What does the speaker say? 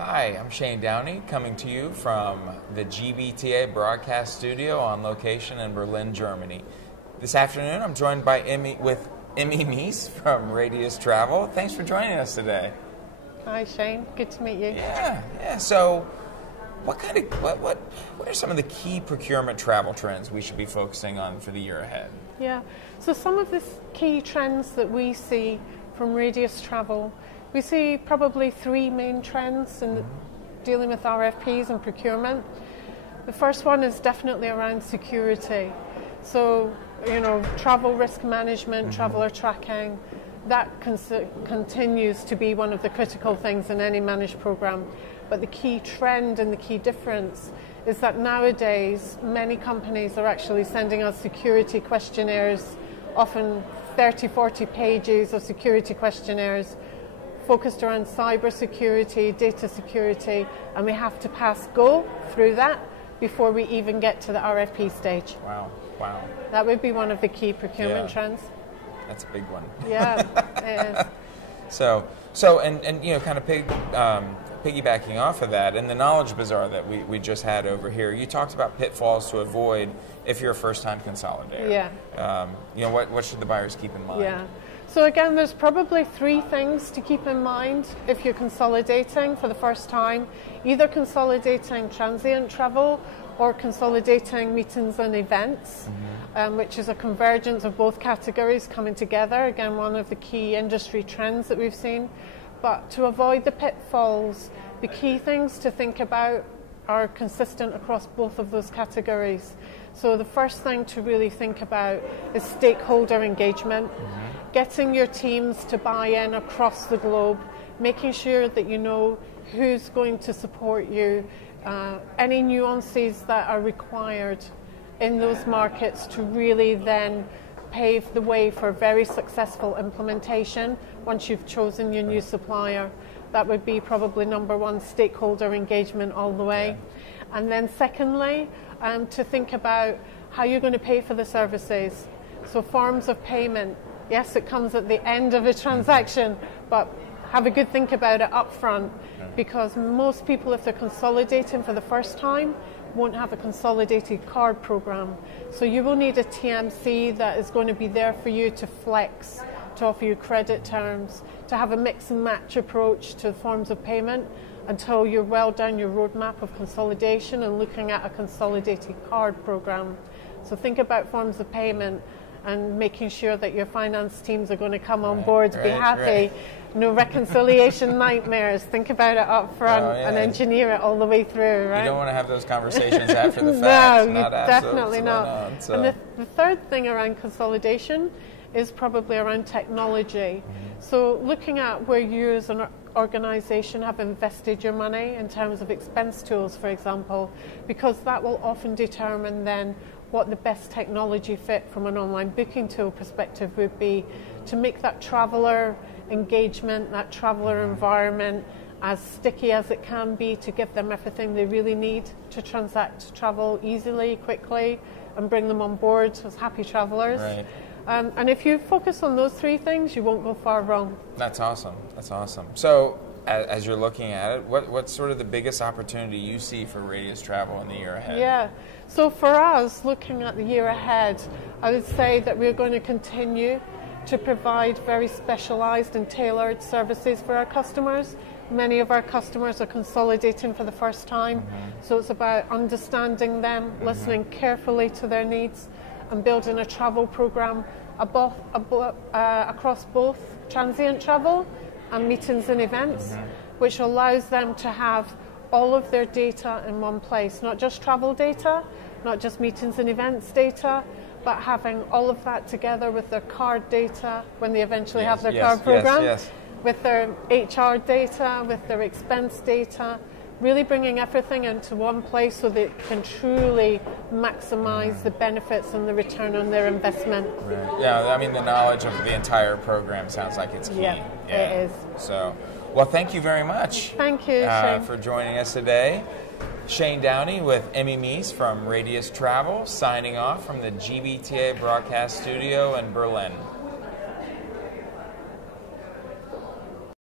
Hi, I'm Shane Downey, coming to you from the GBTA broadcast studio on location in Berlin, Germany. This afternoon, I'm joined by Emmie Mees from Radius Travel. Thanks for joining us today. Hi, Shane. Good to meet you. Yeah. So, what are some of the key procurement travel trends we should be focusing on for the year ahead? Yeah. So, some of the key trends that we see from Radius Travel, we see probably three main trends in dealing with RFPs and procurement. The first one is definitely around security. So, travel risk management, traveller tracking, that continues to be one of the critical things in any managed program. But the key trend and the key difference is that nowadays many companies are actually sending us security questionnaires, often 30, 40 pages of security questionnaires focused around cyber security, data security, and we have to pass go through that before we even get to the RFP stage. Wow. That would be one of the key procurement trends. That's a big one. Yeah, it is. So, kind of piggybacking off of that, in the Knowledge Bazaar that we just had over here, you talked about pitfalls to avoid if you're a first-time consolidator. Yeah. What should the buyers keep in mind? Yeah. So again, there's probably three things to keep in mind if you're consolidating for the first time, either consolidating transient travel or consolidating meetings and events, which is a convergence of both categories coming together. Again, one of the key industry trends that we've seen. But to avoid the pitfalls, the key things to think about are consistent across both of those categories. So the first thing to really think about is stakeholder engagement, getting your teams to buy in across the globe, making sure that you know who's going to support you, any nuances that are required in those markets to really then pave the way for very successful implementation once you've chosen your new supplier. That would be probably number one, stakeholder engagement all the way. Yeah. And then secondly, to think about how you're going to pay for the services. So forms of payment, yes, it comes at the end of a transaction, but have a good think about it up front, because most people, if they're consolidating for the first time, won't have a consolidated card program. So you will need a TMC that is going to be there for you to flex, to offer you credit terms, to have a mix and match approach to forms of payment until you're well down your roadmap of consolidation and looking at a consolidated card program. So think about forms of payment and making sure that your finance teams are going to come on board to be happy. No reconciliation nightmares. Think about it up front and engineer it all the way through, right? You don't want to have those conversations after the fact. No, definitely not. And the third thing around consolidation is probably around technology. So looking at where you as an organization have invested your money in terms of expense tools, for example, because that will often determine then what the best technology fit from an online booking tool perspective would be to make that traveller engagement, that traveller environment as sticky as it can be, to give them everything they really need to transact travel easily, quickly, and bring them on board as happy travellers. Right. And if you focus on those three things, you won't go far wrong. That's awesome. So, as you're looking at it, what's sort of the biggest opportunity you see for Radius Travel in the year ahead? Yeah. So for us, looking at the year ahead, I would say that we're going to continue to provide very specialised and tailored services for our customers. Many of our customers are consolidating for the first time, so it's about understanding them, listening carefully to their needs, and building a travel program across both transient travel and meetings and events, which allows them to have all of their data in one place, not just travel data, not just meetings and events data, but having all of that together with their card data when they eventually have their card program, with their HR data, with their expense data, really bringing everything into one place so they can truly maximize the benefits and the return on their investment. Right. Yeah, I mean, the knowledge of the entire program sounds like it's key. Yeah, it is. So, well, thank you very much. Thank you, Shane, for joining us today. Shane Downey with Emmie Mees from Radius Travel, signing off from the GBTA broadcast studio in Berlin.